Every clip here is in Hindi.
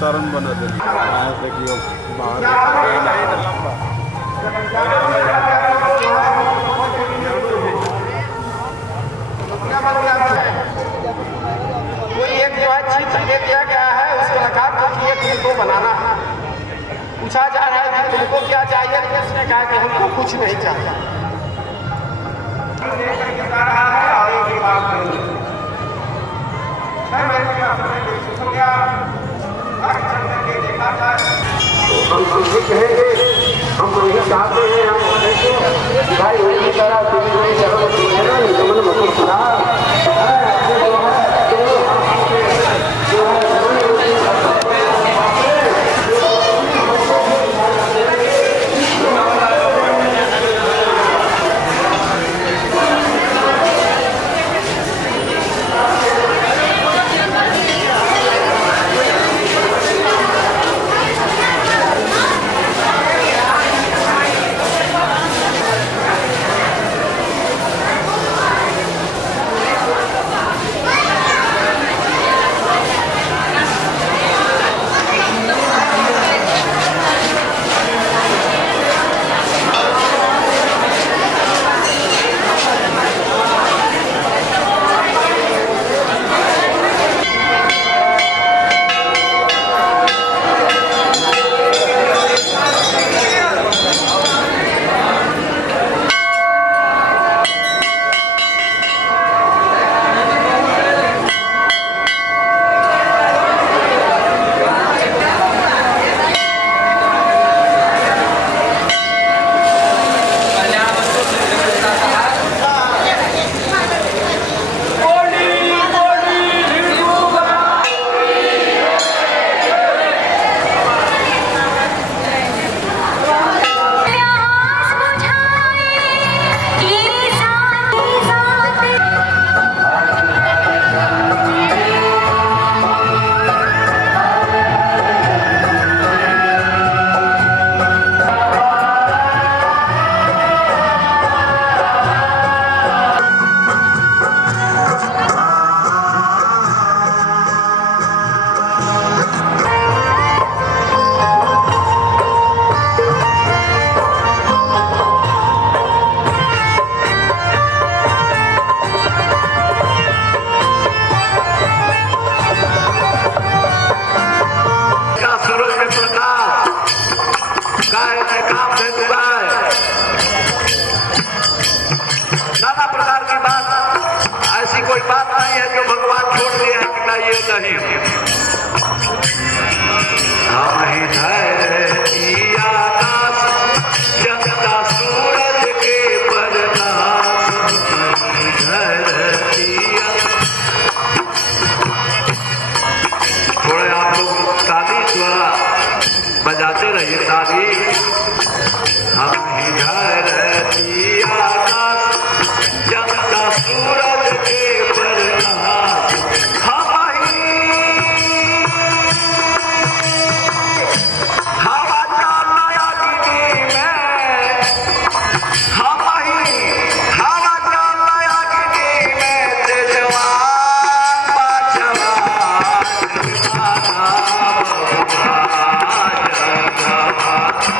तारण बनवते कोई एक जो है चीज दे दिया गया है, उसको लगा कि ये तुमको बनाना है। पूछा जा रहा है कि तुमको क्या चाहिए, तो उसने कहा कि हमको कुछ नहीं चाहिए। हम तुझे कहेंगे, हम वही चाहते हैं, हम भाई वही तरह नाना प्रकार की बात, ऐसी कोई बात नहीं है जो भगवान छोड़ दिए हैं कि ये नहीं। हम ही आकाश जगता सूरज के प्रकाश, थोड़े आप लोग ताली द्वारा बजाते रहिए ताली। हम ही आकाश जगता सूरज के प्रकाश, हवा चलना अग्नि में, हवा चलना अग्नि में, तेजवान बचवा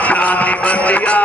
चांदी बतिया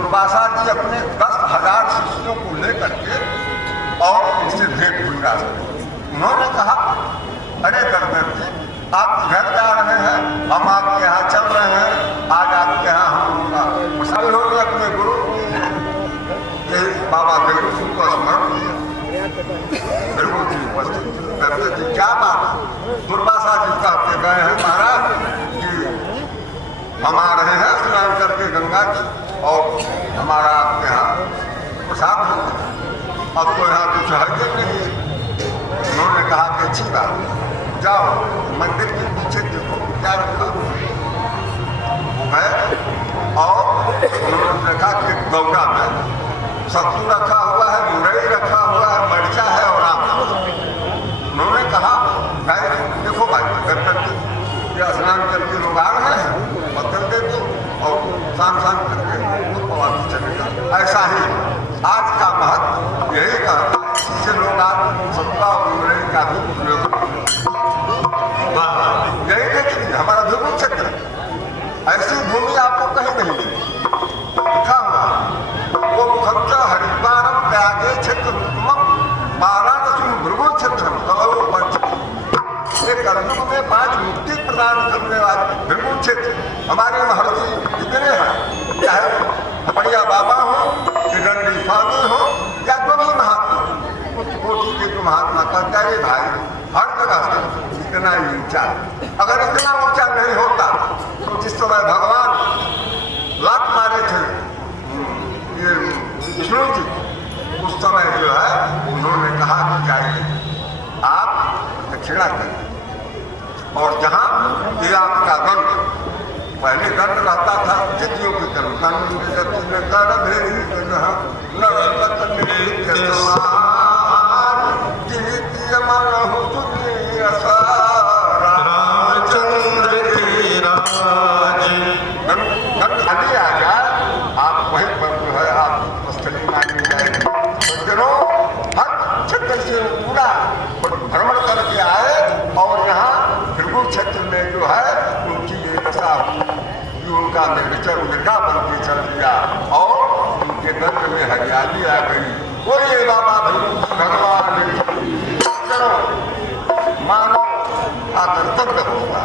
दुर्वासा जी अपने 10,000 शिष्यों को लेकर के और उनसे भेंट हुई रास्ते। उन्होंने कहा, अरे दरबार जी, आप घर जा रहे हैं, हम आपके यहाँ चल रहे हैं, आज आपके यहाँ हम सभी लोग अपने गुरु बाबा बिरबल सिंह को स्मरण किया। बिरबल जी उपस्थित करते थे, क्या बात? दुर्वासा जी कहते गए हैं महाराज कि हम आ रहे हैं स्नान करके गंगा जी और हमारा आपके यहाँ प्रसाद होगा, अब तो यहाँ कुछ है नहीं। उन्होंने कहा कि अच्छी बात, जाओ मंदिर के पीछे देखो क्या रखा है। और उन्होंने देखा कि गौरा में सत्तू रखा हुआ है, मुरई रखा हुआ है, मरचा है और आम। उन्होंने कहा, भाई देखो भाई, अगर करके स्नान करके लोग आ रहे हैं, बदल दे दो और शाम करके तो पवाती चलेगा। ऐसा ही आज का महत्व यही कहता है, इससे लोग आज सत्ता और मुरई का भी उपयोग यही देखिए। हमारा ध्रुव क्षेत्र ऐसी भूमि आपको कहीं नहीं मिलेगी। लिखा हुआ वो मुखत्ता हरिद्वारम त्यागे क्षेत्र वाराणसी ध्रुव क्षेत्र कलयुग में 5 मुक्ति प्रदान करने वाले ध्रुव क्षेत्र हमारे महर्षि जितने हैं, चाहे बढ़िया बाबा हो, दंडी स्वामी हो या जो भी महात्मा, कुछ कोटि के जो महात्मा कहता है भाई हर जगह से इतना ही ऊंचा। अगर इतना ऊंचा नहीं होता तो जिस समय भगवान लात मारे थे ये विष्णु जी, उस समय जो है उन्होंने कहा कि जाइए आप दक्षिणा करें और जहाँ ये आपका दंड, पहले दंड रहता था जतियों की तरफ, आप वहीं पर जो है आप स्थली मांगी जाएगी। हर क्षेत्र से पूरा भ्रमण करके आए और यहाँ ध्रुव क्षेत्र में जो है उनकी ये दशा कि उनका मृगा बन के चल दिया और उनके दंड में हरियाली आ गई। बोलिए बाबा भगवान मानव का कर्तव्य होगा।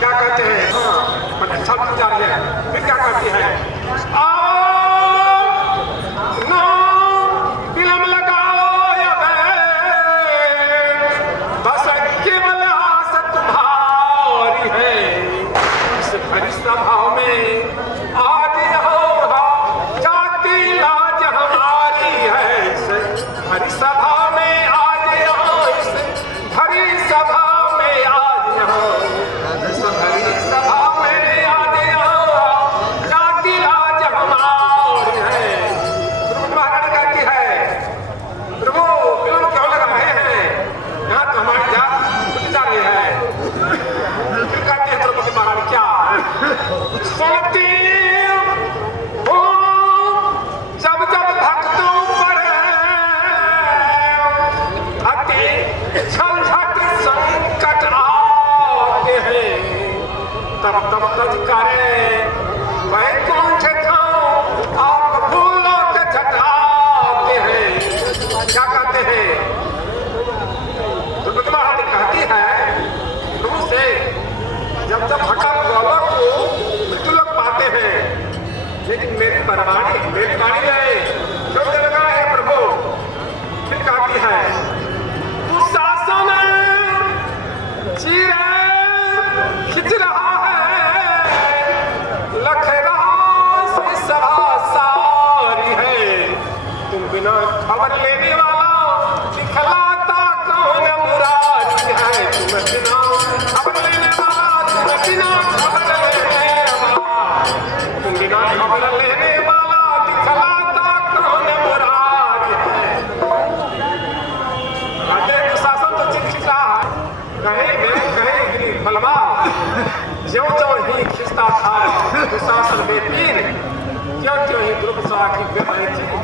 क्या कहते हैं? सब जारी है, फिर क्या कहती है? भाव में आज हो जाती लाज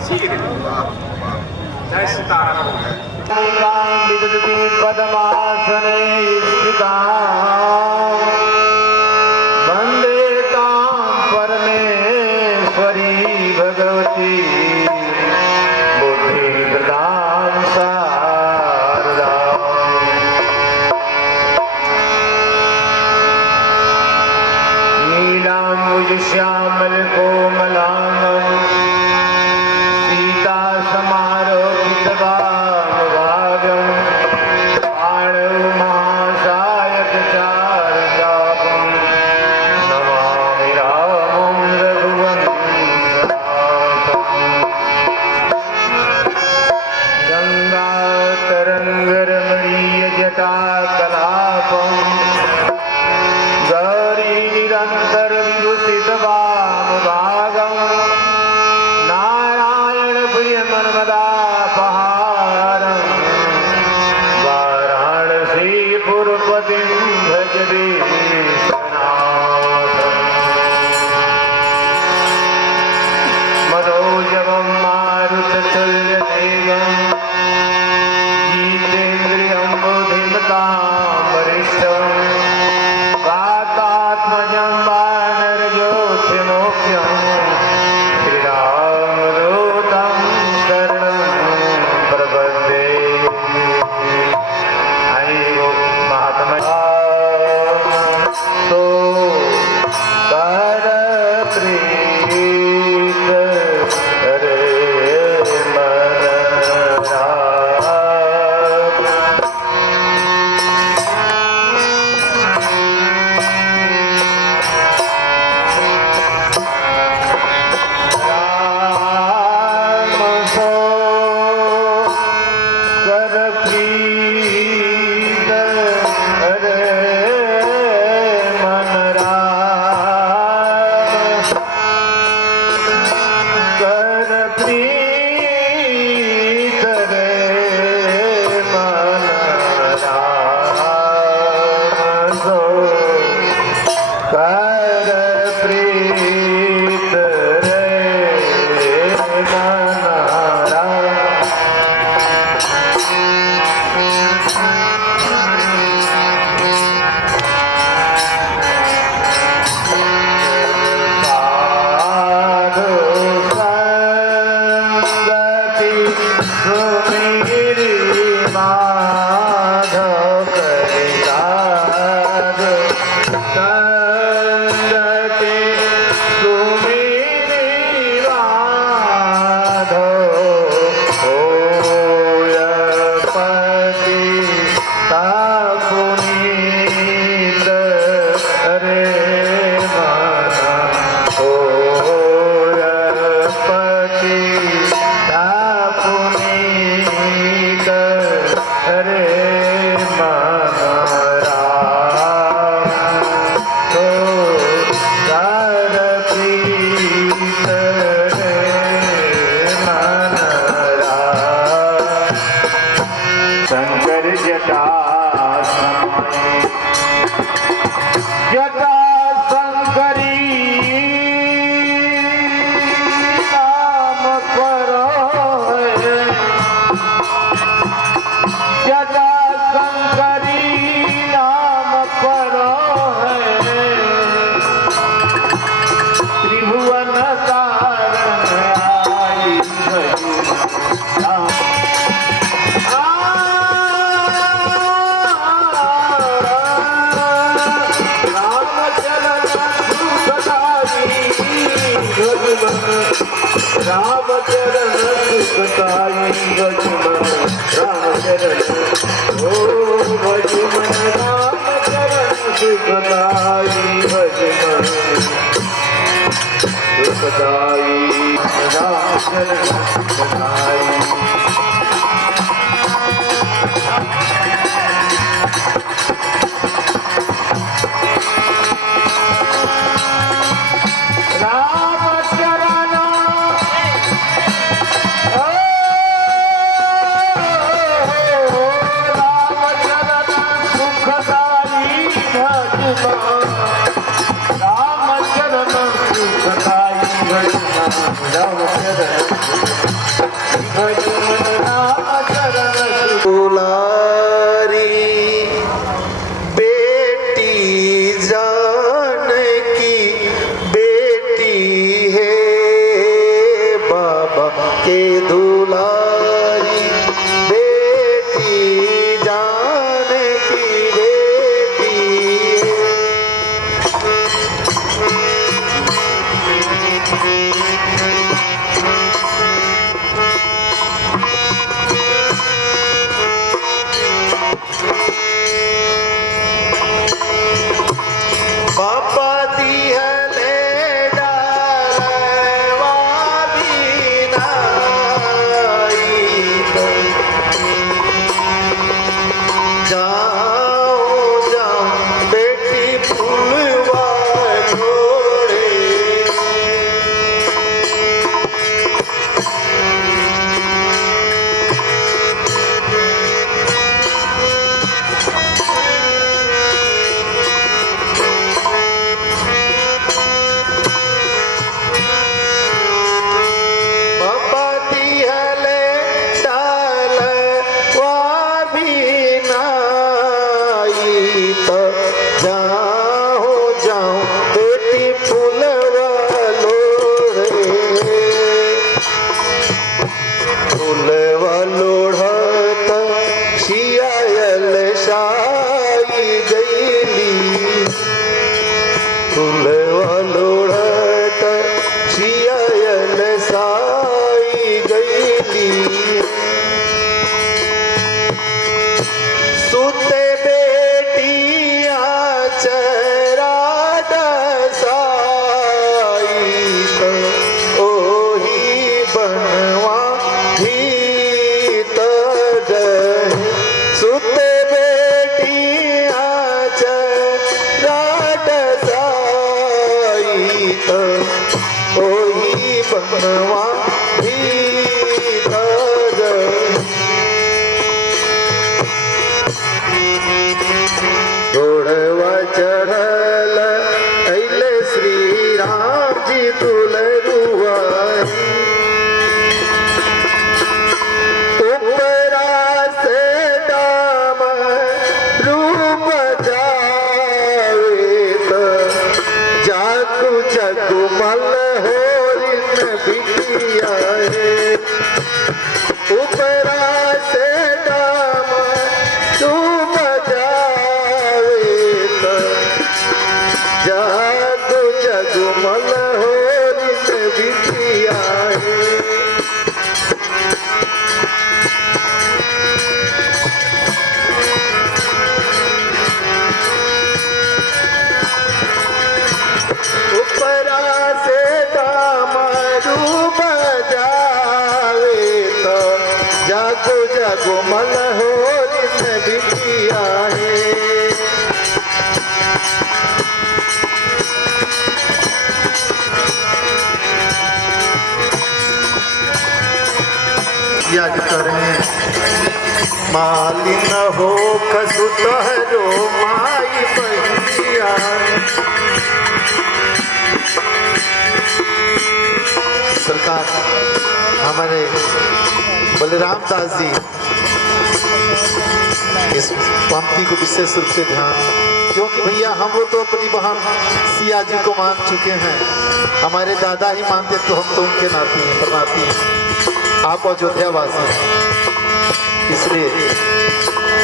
शीघ्र जय सीताराम। विदधति पद्मासने स्थितां वन्दे तां परमेश्वरी भगवती बुद्धिप्रदां शारदाम्। नीलाम्बुजश्यामलकोमलाङ्गं सीतासमारोपितवामभागं पाणौ महासायकचारुचापं नमामि रामं रघुवंशनाथम्। गङ्गातरङ्गरमणीयजटाकलापम् गौरीनिरन्तरविभूषितवामभागं नारायणप्रियमन्मदापहारं वाराणसीपुरपतिं भज विश्वनाथम्। मनोजवं मारुततुल्यवेगं जितेन्द्रियं बुद्धिमतां वरिष्ठं वातात्मजं वानरयोधिमुख्यं श्रीरामदूतं शरणं प्रपद्ये। हरि ओम। महात्मा तो कर प्रीत रे मन राम। राम सो कर प्रीत रे मन राम। कर प्रीत रे मन राम सो कर प्रीत रे मन राम। साधु संगति सुमिरि माधव करि साधु संगति सुमिरि माधव होय पति तापुनीत रे मन होय पति तापुनीत रे मन राम। तो कर प्रीत रे मन राम। शंकर जटा समाये जटा शंकरी नाम करो है। जटा शंकरी नाम करो है। त्रिभुवन तारण आई भजु राम। राम चरण सुखदाई भजमन राम चरण ओ भजमन राम चरण सुखदाई भजमन सुखदाई राम चरण सुखदाई। राम चरण सुखदाई भजमन राम चरण सुखदाई भजमन राम चरण दुलारी बेटी जानकी बेटी बाबा दी है ले डालवा बीनाई जाओ जाओ बेटी फूलवा छोड़े बाबा दी हले डालवा बीनाई तो जाओ जाओ बेटी फूलवा लोढ़े फूलवा लोढ़त शियायल शाई गईली फूलवा लोढ़त शियायल साई गईली सुते बेटिया चरा डसाई ओही बनवा भीतर सुते बेटिया चरा डसाई ओही बनवा भीतर घोड़वा चढ़ल अइले श्री राम जी दुलरुआ उपरा से दाम रूप जावे तो जागु जगमल होरिन बिटिया है उपरा से दाम रूप जावे तो जागु जगमल होरिन बिटिया है उपरा से दामरू बजावे तो जागो जागो मल हो बिटिया है याद करें मालिन हो कसुतहरो माई बहिया सरकार हमारे बलराम दास जी इस पंक्ति को विशेष रूप से ध्यान क्योंकि भैया हम लोग तो अपनी बहन सिया जी को मान चुके हैं हमारे दादा ही मानते तो हम तो उनके नाती हैं प्रणाती हैं आप अयोध्या वासी हैं इसलिए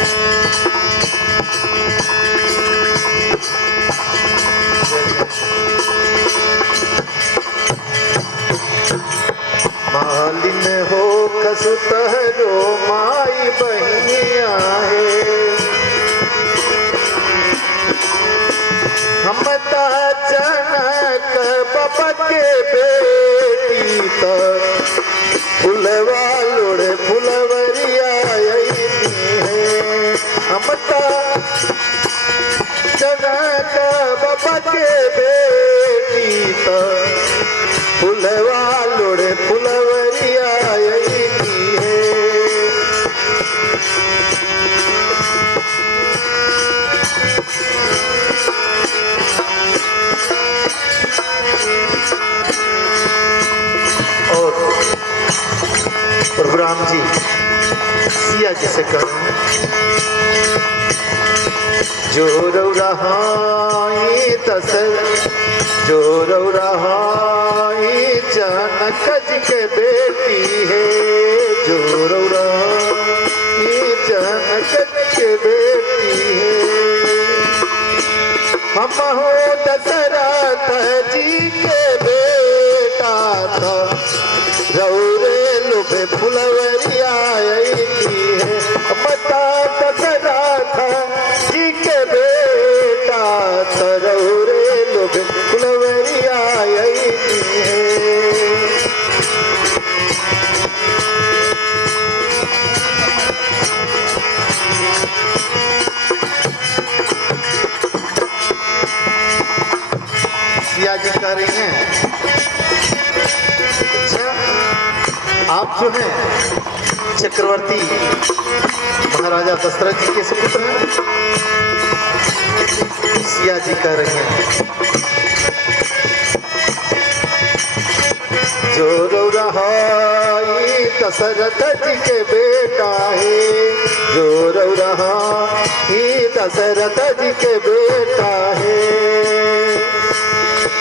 मालिन हो कसुतहरो माई बहिनिया है हम जनक बाबा के बेटी तो फुलवा लोड़े फुलवरिया है हम जनक बाबा के बेटी तो फुलवा लोड़े फुलवरिया है और प्रभु राम जी सिया जी से करूं जो रहाई तस जो रहाई जनक जनक जी के बेटी है जो रौरा ये जनक जी के बेटी है। हम हो दशरथ जी के बेटा था रौरे लुभे फुलवरिया है। मता दशरथ जी के बेटा था रौरे लुभे फुलवरिया है। सिया जी कह रही हैं, अच्छा आप जो हैं चक्रवर्ती महाराजा दशरथ जी के सुपुत्र हैं। सिया जी कह रही हैं, जो रौरा दशरथ जी के बेटा है जो रौरा दशरथ जी के बेटा है।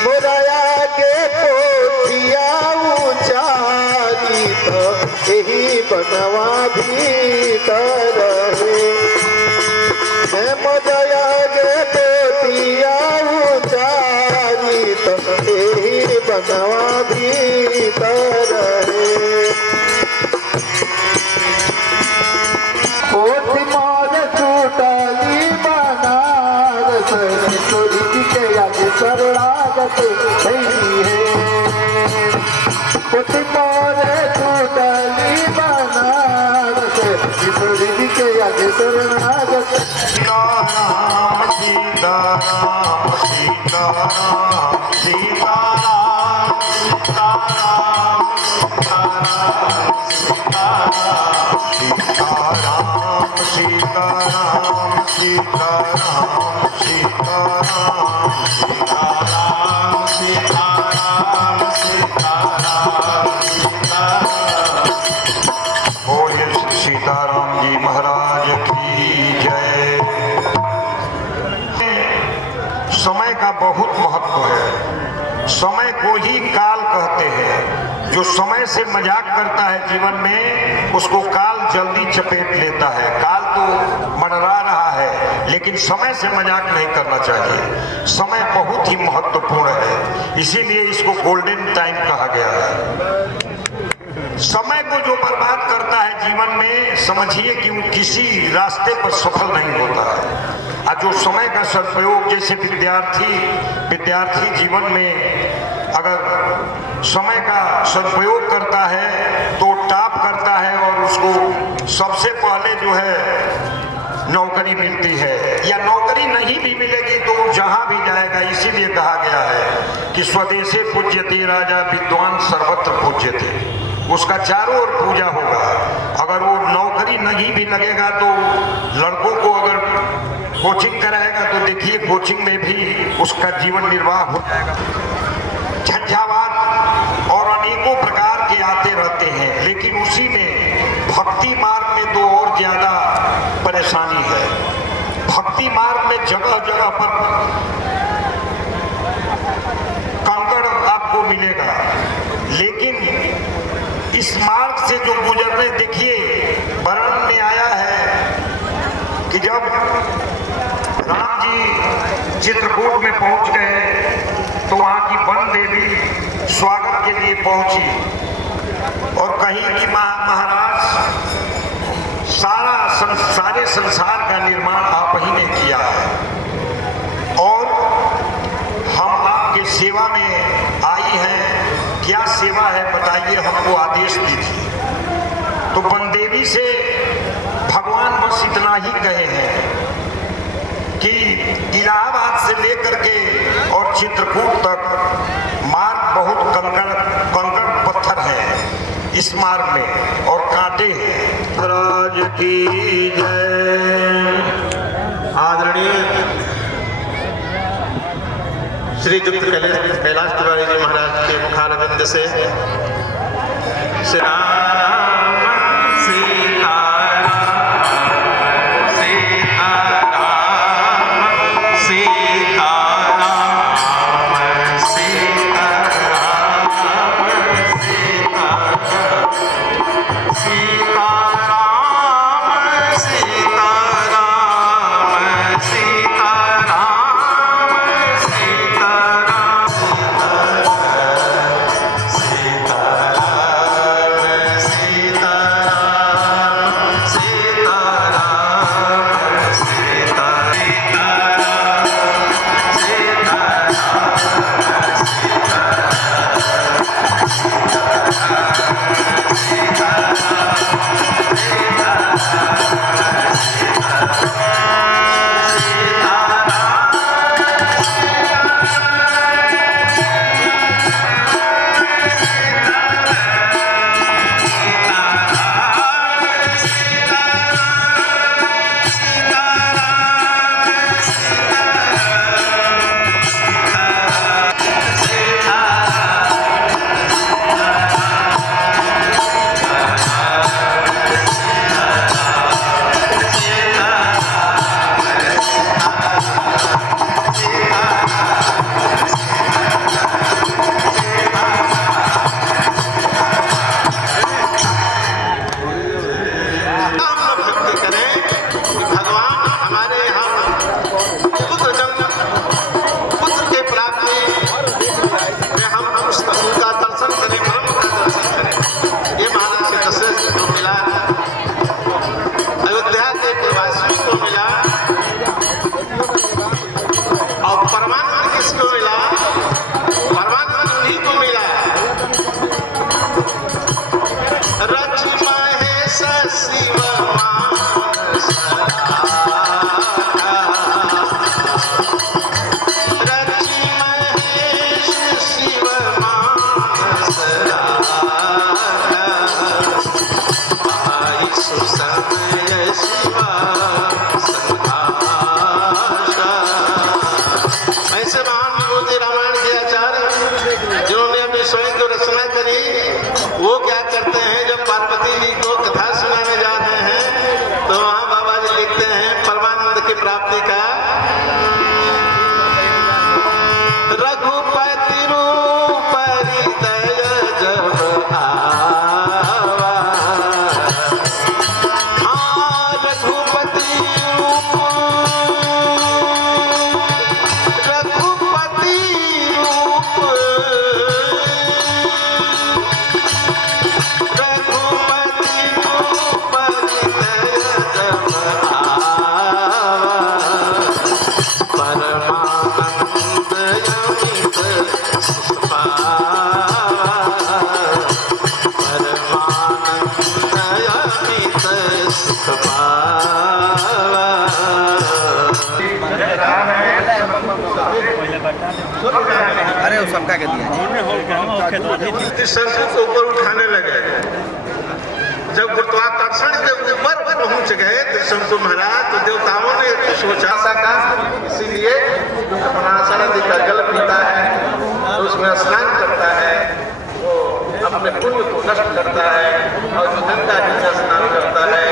मोराया के पोथिया उचारी तो यही बनवा भीतर है। मोराया के पोथिया उचारी तो यही बनवा भीतर है। पोथी मोर छूटली बनारस किशोरी जी के आगे शरणागत भई है। पोथी मोर छूटली बनारस किशोरी जी के आगे शरणागत। सीताराम सीताराम सीताराम सीताराम सीताराम सीताराम सीताराम सीताराम सीताराम सीताराम सीताराम सीताराम। बोलिए सीताराम जी महाराज की जय। समय का बहुत महत्व है। समय को ही काल कहते हैं। जो समय से मजाक करता है जीवन में उसको काल जल्दी चपेट लेता है। काल तो मंडरा रहा है लेकिन समय से मजाक नहीं करना चाहिए। समय बहुत ही महत्वपूर्ण है, इसीलिए इसको गोल्डन टाइम कहा गया है। समय को जो बर्बाद करता है जीवन में समझिए कि वो किसी रास्ते पर सफल नहीं होता है। और जो समय का सदुपयोग, जैसे विद्यार्थी जीवन में अगर समय का सदुपयोग करता है तो टॉप करता है और उसको सबसे पहले जो है नौकरी मिलती है, या नौकरी नहीं भी मिलेगी तो वो जहाँ भी जाएगा। इसीलिए कहा गया है कि स्वदेशे पूज्यते राजा विद्वान सर्वत्र पूज्यते। उसका चारों ओर पूजा होगा। अगर वो नौकरी नहीं भी लगेगा तो लड़कों को अगर कोचिंग कराएगा तो देखिए कोचिंग में भी उसका जीवन निर्वाह हो जाएगा। झंझावात और अनेकों प्रकार के आते रहते हैं, लेकिन उसी में भक्ति मार्ग में तो और ज्यादा परेशानी है। भक्ति मार्ग में जगह जगह पर कंकड़ आपको मिलेगा, लेकिन इस मार्ग से जो गुजरने, देखिए वर्णन में आया है कि जब राम जी चित्रकूट में पहुंच गए तो वहां की वन देवी स्वागत के लिए पहुंची और कहीं कि महाराज सारे संसार का निर्माण आप ही ने किया है और हम आपके सेवा में आई हैं। क्या सेवा है बताइए, हमको आदेश दीजिए। तो वन देवी से भगवान बस इतना ही कहे हैं कि इलाहाबाद से लेकर के और चित्रकूट तक मार्ग बहुत कंकड़ पत्थर है इस मार्ग में और कांटे हैं। राज की जय। आदरणीय श्री युक्त कैलाश तिवारी जी महाराज के मुखारविंद से श्री राम सीताराम सीताराम सीताराम सीताराम सीताराम अरे वो सबका के दिया शंकु को ऊपर उठाने लगे। जब गुरुत्वाकर्षण के ऊपर पहुंच गए तो शंकु महाराज, तो देवताओं ने सोचा सका, इसीलिए अपना नदी का जल पीता है तो उसमें स्नान करता है, वो अपने पुण्य को नष्ट करता है, और जो गंगा जी में स्नान करता है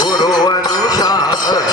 गुरु अनुशासन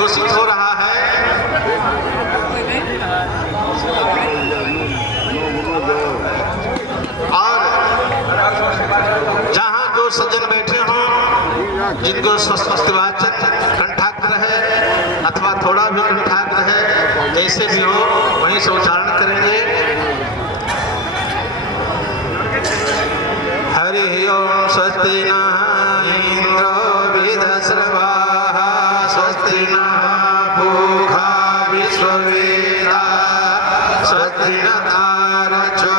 घोषित हो रहा है। और जहां जो सज्जन बैठे हों, जिनको स्वस्तिवाचक कंठाग्र है अथवा थोड़ा भी कंठाग्र है, जैसे भी हो वहीं से उच्चारण करेंगे। हरि ओम स्वस्ति नः इंद्रो विधश्रवाः स्वस्ति नः पूषा विश्ववेदाः स्वस्ति नः तारचो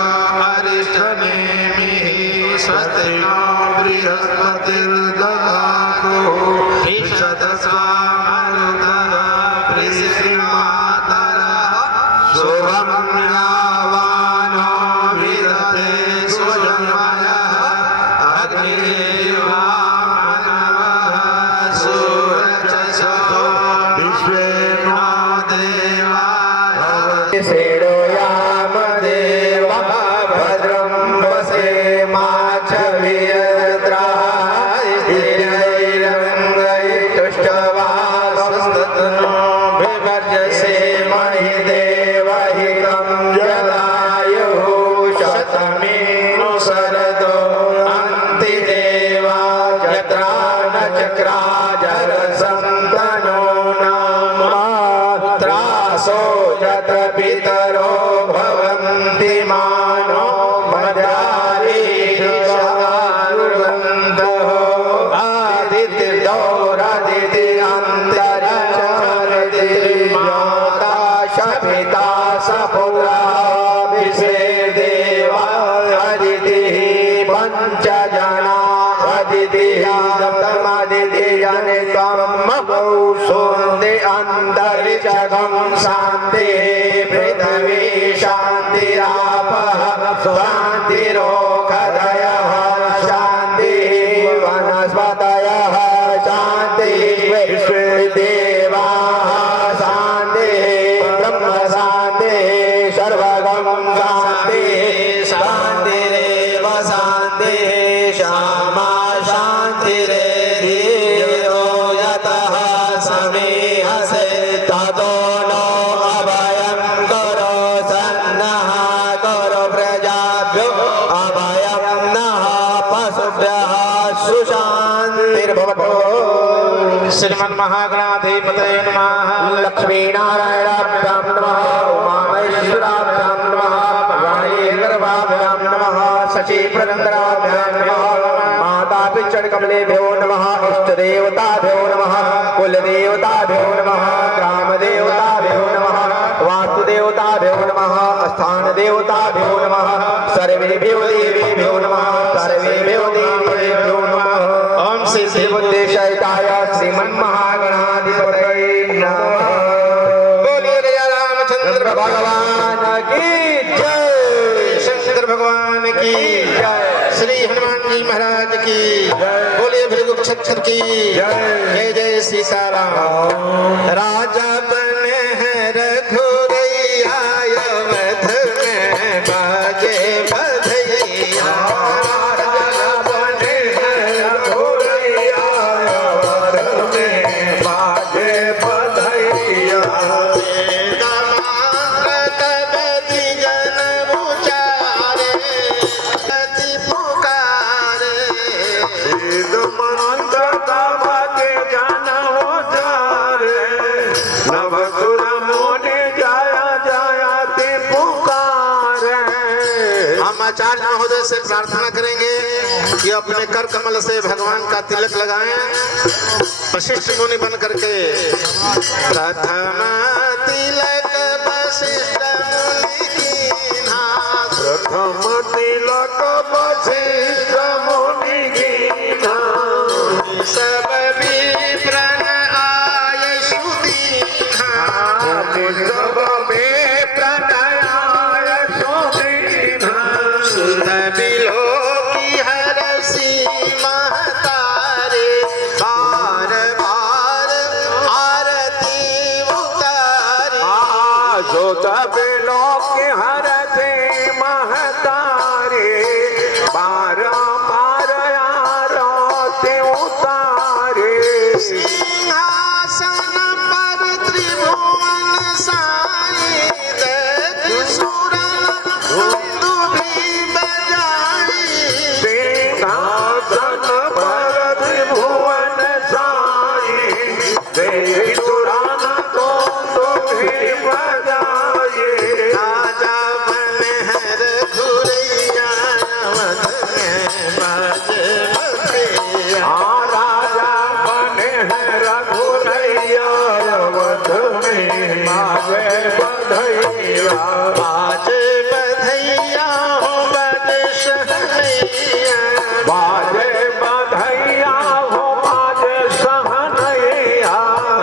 अरिष्टनेमिः स्वस्ति नो बृहस्पतिर्दधातु ईषदस्वामरुतः प्रीतिमातरः शुभं यावानो विदधे सुजन्मयः अग्निर्वामनवः सूरजसो विश्वे नो देवाः सेडो याम देवः विश्वेदेवा अदितिः पंच जना अदितिः सप्तमादितिजने त्वं सोन्दे अन्तरिक्षगं शान्ति पृथिवी शान्तिरापः शान्तिरोषधयः शान्तिः वनस्पतयः शान्तिः विश्वेदेवाः शान्तिः ब्रह्म शान्तिः सर्वगं शान्तिः शान्तिरेव शान्तिः श्यामा शान्तिरेधियो यतः समीहसे ततो नो अभयं करो सन्नः करो प्रजाभ्यो अभयं नः पशुभ्यः सुशान्तिर्भवतु। श्रीमन्महागणाधिपतये नमः। लक्ष्मीनारायणाभ्यां नमः उमामहेश्वराभ्यां नमः वाणीगर्भाभ्यां नमः शशिप्रचन्द्राभ्यां नमः माता पिचड़कमलेभ्यो नमः इष्टदेवताभ्यो नमः कुलदेवताभ्यो नमः ग्रामदेवताभ्यो नमः वास्तुदेवताभ्यो नमः स्थानदेवताभ्यो नमः सर्वेभ्यो देवीभ्यो नमः सर्वेभ्यो देवीभ्यो नमः। ओम श्री शिवोद्देशाय श्रीमन्महागणाधिपतये नमः। बोलिए राजा रामचंद्र भगवान की जय, शंकर भगवान की जय, श्री हनुमान जी महाराज की जय, बोलिए भृगु क्षत्र की जय, जय जय सीताराम। राजा बने हैं रघुरैया अवध में बाजे बधैया। राजा बने हैं रघुरैया अवध में बाजे बधैया। हम आचार्य महोदय से प्रार्थना करेंगे कि अपने कर कमल से भगवान का तिलक लगाएं, वशिष्ठ मुनि बन करके। प्रथम तिलक वशिष्ठ मुनि कीन्हा, प्रथम तिलक वशिष्ठ मुनि कीन्हा। सब विप्रन आय सुदीन्हा, सब विप्रन आय सुदीन्हा। सुध बिलो की हरसी महतारे, बार बार आरती उतारी। सुध बिलो की हरसी महतारे, बार बार आरती उतारे। सिंहासन पर त्रिभुवन साई, दैत्य सुरन दुंदुभि बजाई। सिंहासन पर त्रिभुवन साई, दैत्य सुरन दुंदुभि बजाई। राजा बने हैं रघुरैया अवध में बाजे बधैया। राजा बने हैं रघुरैया अवध में बाजे बधैया। बाजे बधैया हो बजे सहनैया, बाजे बधैया हो बाजे सहनैया।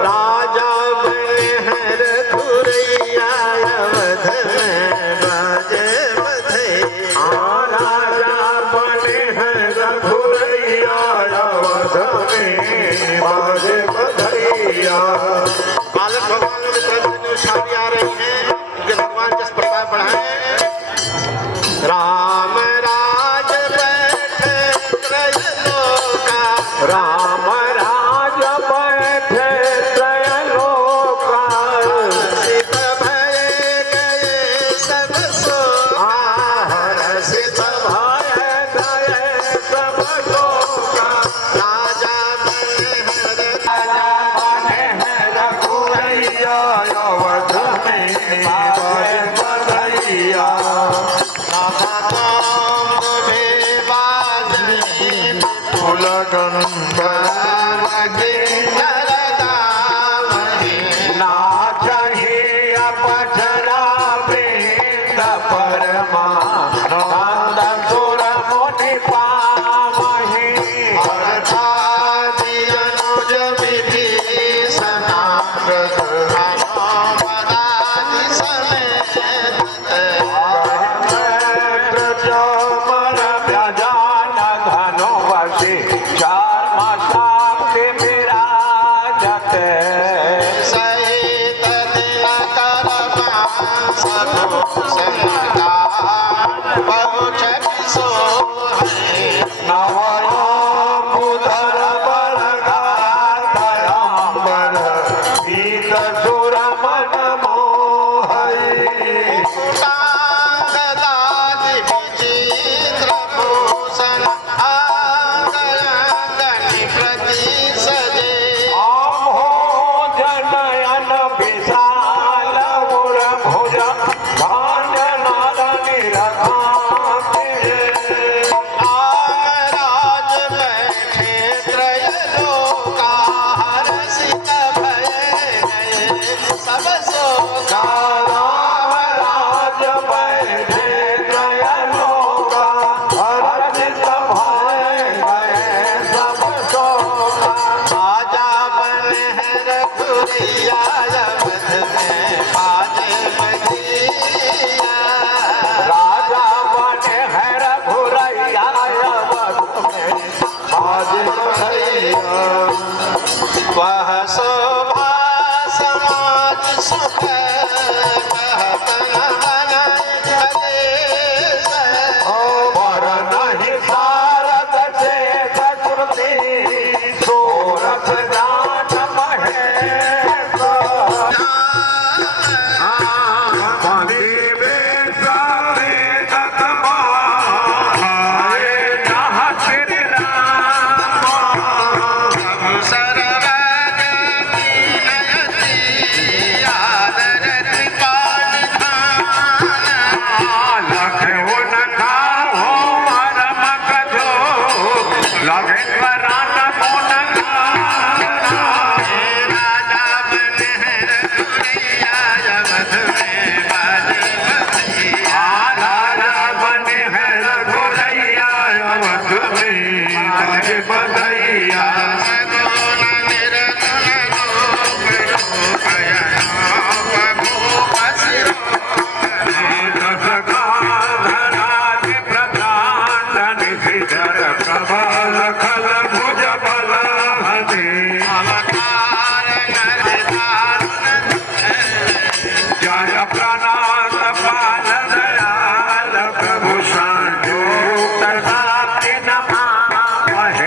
राजा बने हैं रघुरैया अवध में बाजे बधैया। राजा बने हैं रघुरैया अवध में बाजे बधैया। बालक भगवानों की तरफ से जो छावी आ रही है, कि भगवान जिस प्रकार बढ़ाए। राम राज बैठे त्रैलोका, राम राज बैठे त्रैलोका। हर्षित भय गए सब शोका। हर्षित भय गए सब शोका। राजा बने हैं रघुरैया अवध में बाजे बधैया। ना चाहिए अपचरा वृंद पर प्रभु संजो तथा नमः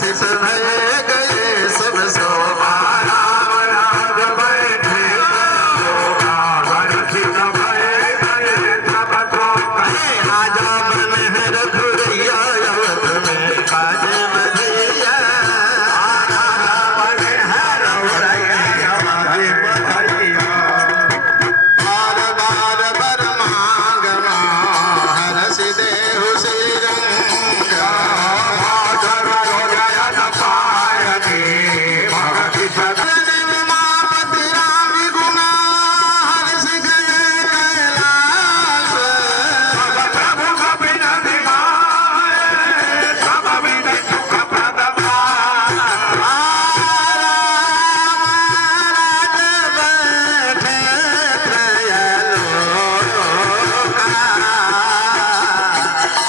हर्षित भय गए सब शोभा राम राज बैठे राजा बन है रघुरैया अवध में काज बधैया बार बार बर मांगना हरस देहु श्री रंगा उमापति राम गुना हर्ष गए कैलाश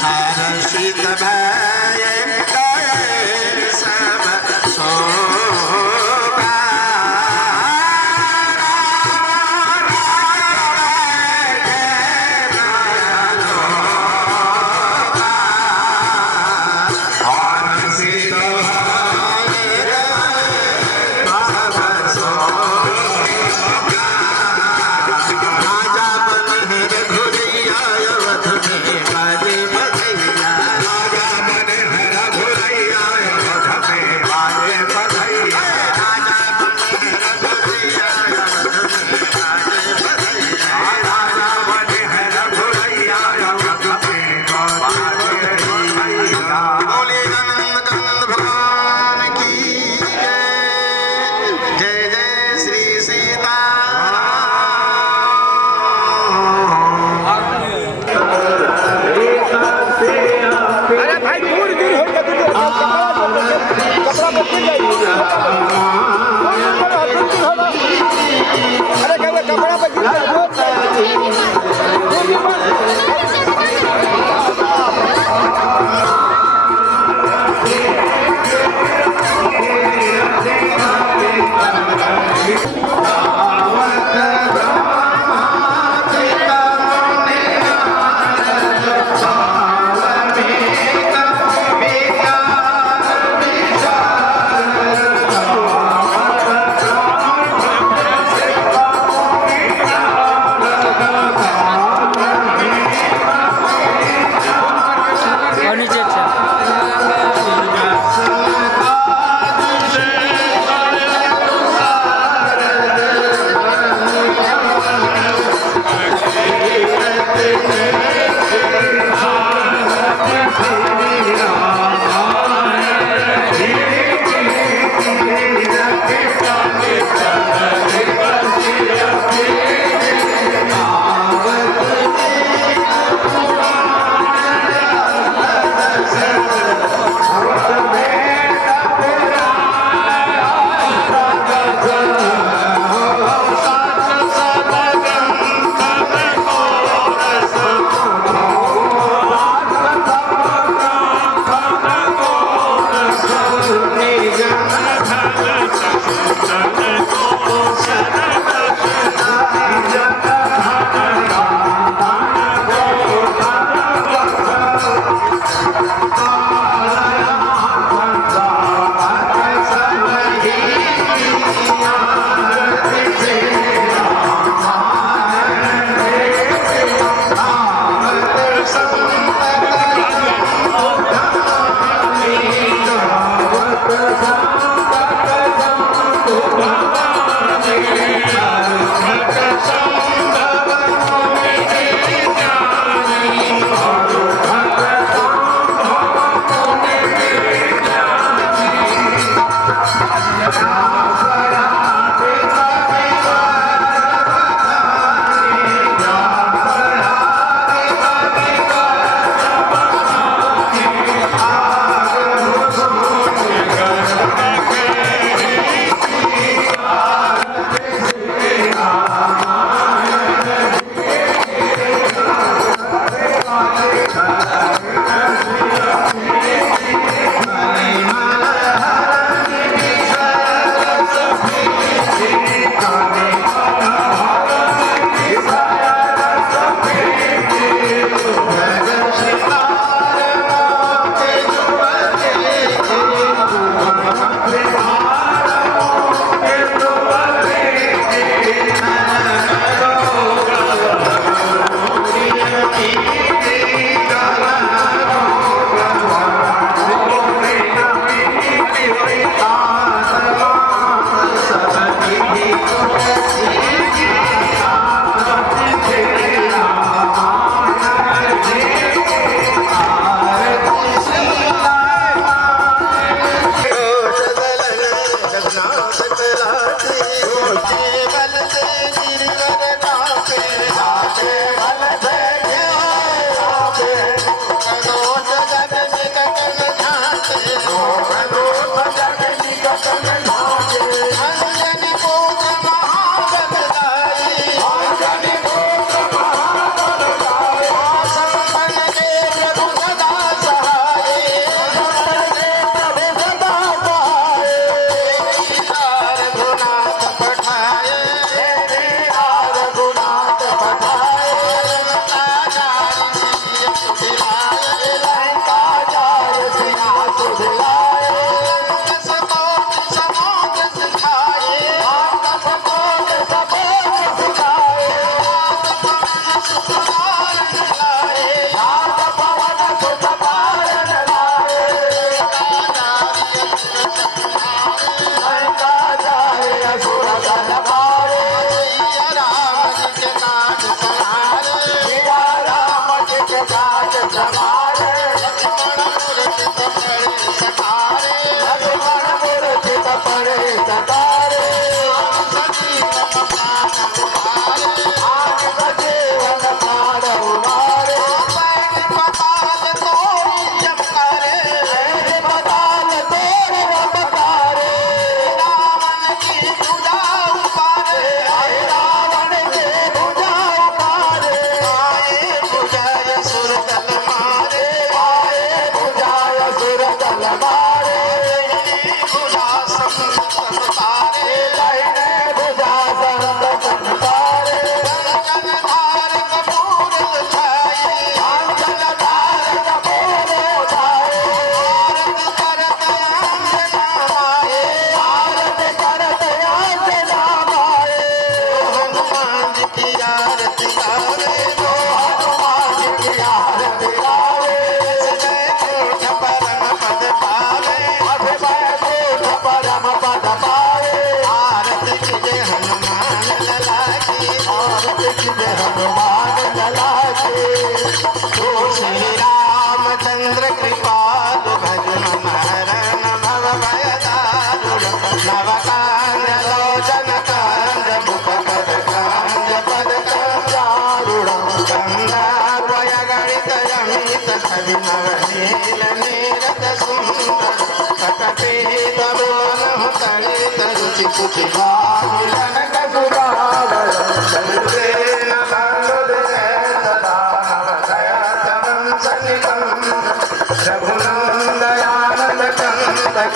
हर्षित भय गए सब शोभा हर्षित भय गए सब शोभा राजा बन है रघुरैया अवध में बाजे बधैया राजा बन है रघुरैया अवध में बाजे बधैया राजा बन है रघुरैया अवध में बाजे बधैया राजा बन है रघुरैया अवध में बाजे बधैया बोले नंद कंद भगवान की जय जय श्री सीता अरे भाई दूर दूर हो गया कपड़ा बदल जाइए अरे कपड़ा बदल विचार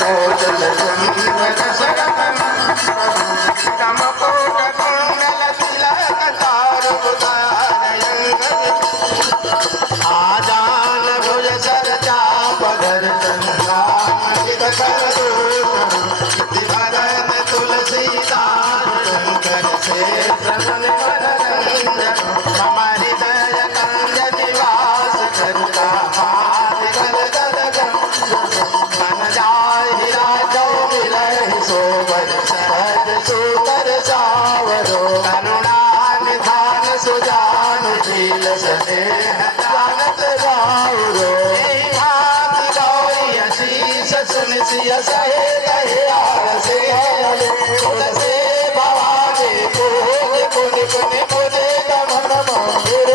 कौशल सुंदर शरण कम कोट कुंडल तिलक तार उदारयंग आजान भुज सर चाप धर संग्राम जित कर दूषण भरत तुलसीदास शंकर से श्रवण मनोरंजन मम हृदय कंज निवास करता माल गल मन जाहि राजौ मिलहि सोबर सहज सुतर सावरो करुणा निधान सुजान शील स्नेह जानत राउरो शीश सुन सिय सहे लहे आरसे तुलसे भवानी पूज पुन पुन पुजे कमन मंदिर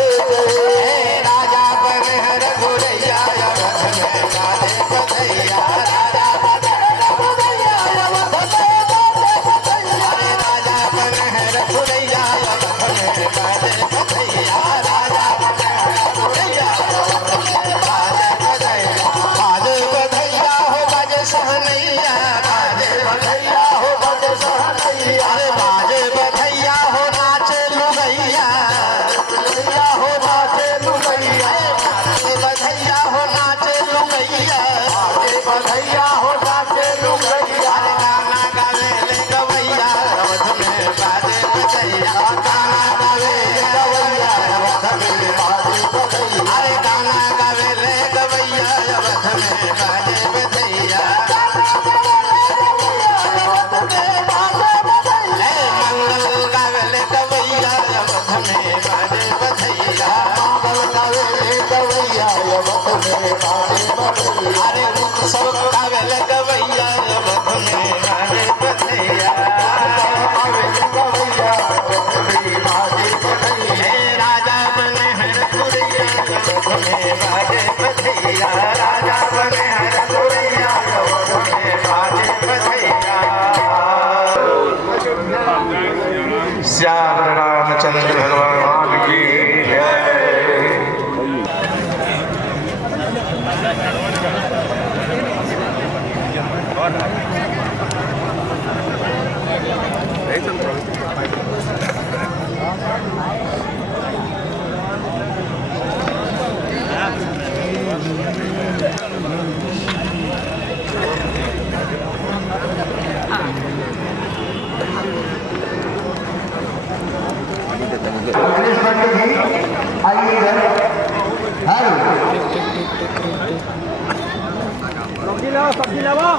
राजा बन हर घुरैया अवध में काले बधैया राजा बन हर घुरैया अवध में काले बधैया राजा बन हर घुरैया अवध में काले बधैया राजा बन हर घुरैया अवध में काले बधैया सहनैया बाजे बधैया हो बज सहनैया बाजे बधैया हो नाचे लुगैया हो नाचे लुगैया बधैया हो नाचे लुगैया बधैया हो नाचे लुगैया गाना गावे ले गवैया अवध में बाजे बधैया गाना गावे ले गवैया अवध में बाजे बधैया अरे गाना गावे ले गवैया अवध में बाजे बधैया अरे सब कागल गवैया अवध में बाजे बधैया राजा बने हर घुरैया अवध में बाजे बधैया राजा बने हर घुरैया अवध में बाजे बधैया श्याम रामचंद्र भगवान की जय। आइए इधर हेलो सब्जी लावा